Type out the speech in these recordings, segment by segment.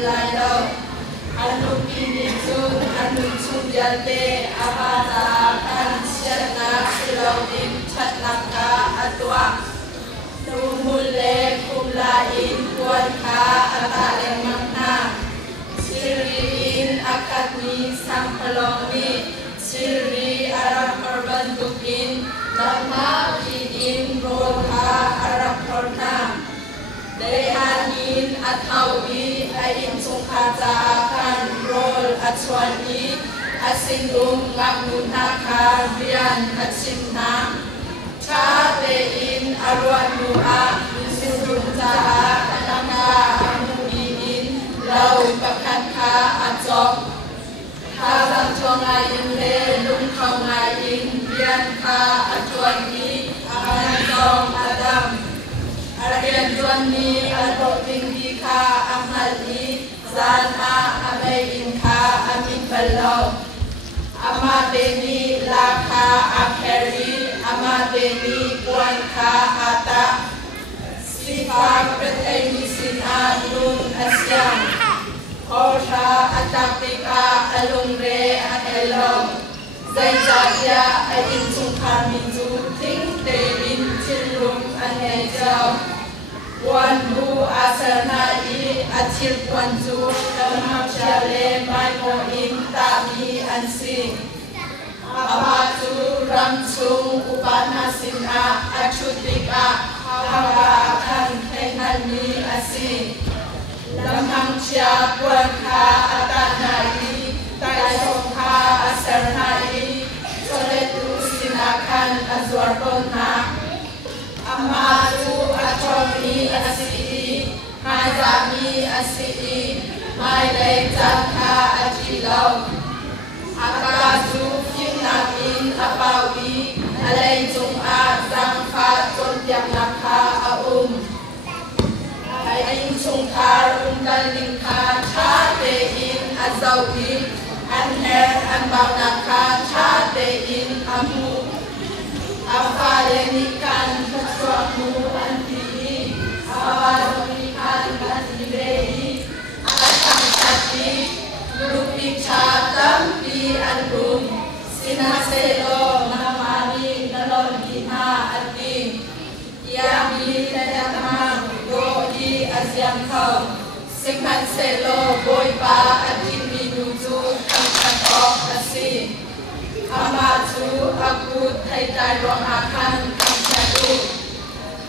lai đâu anu kini chun anu chung yate abata kan siana silauin chatnaka atwa numule kumlain kuan ka ataleng magna siriin akatni sampalongni siri arab perbantukin dhamma in roha arab korna dehanin athawi ain sungkhaja akan rol atswani asindum ngamunaka bian atsimna cha in arwanu a sindum jaha kanaka amuin lau bakhanka atsok Kazang chonga in le lung chonga in bian ka atwani akan adam Arabian Juani Alto Tinggi ka Amali Zana Amayin ka Amin Balo Amadeni Laka Akheri Amadeni Puan ka Ata Sifak Preteni Sina Nun Asyam Kosha Atapika Alungre Ahelong Zaijaya Ain Sungkar Minzu Ting Devin Chilrum Anhejau Wan Bu Asanai Atil Kwanzu Damham Shale Maimo Im Tami Ansi Abatu Ramsung Upana Sina Achutika Hawa Akan Kenani Asi Damham Chia Puanka Atanai Taisongka Asarnai Soletu Sinakan Azwarbona Amatu Achomi Asii Mazami Asii Mailai Zanka Ajilau Akazu Kimnakin Apawi Alai Jung'a Zangfa Zontiak Naka Aum Ain Sungkar Umdalinka Chatein Azawi Anher Anbaunaka Chatein Amu Afalenikan Kesuamu Anti Awalonikan Anilei Atang Sati Lupi Chatam Pi Anrum Sinaselo Namani Nalon Gina Ati Yami Tayamang Doi Asyam Kau Sikhan Selo Boipa Ati Minuju Kamkatok Asi Amatu Akut Taitai Rong Akan Kamchadu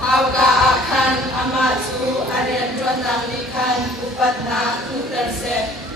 Hauka Akan Amatu Arian Juan Tanglikan Upatna Uterset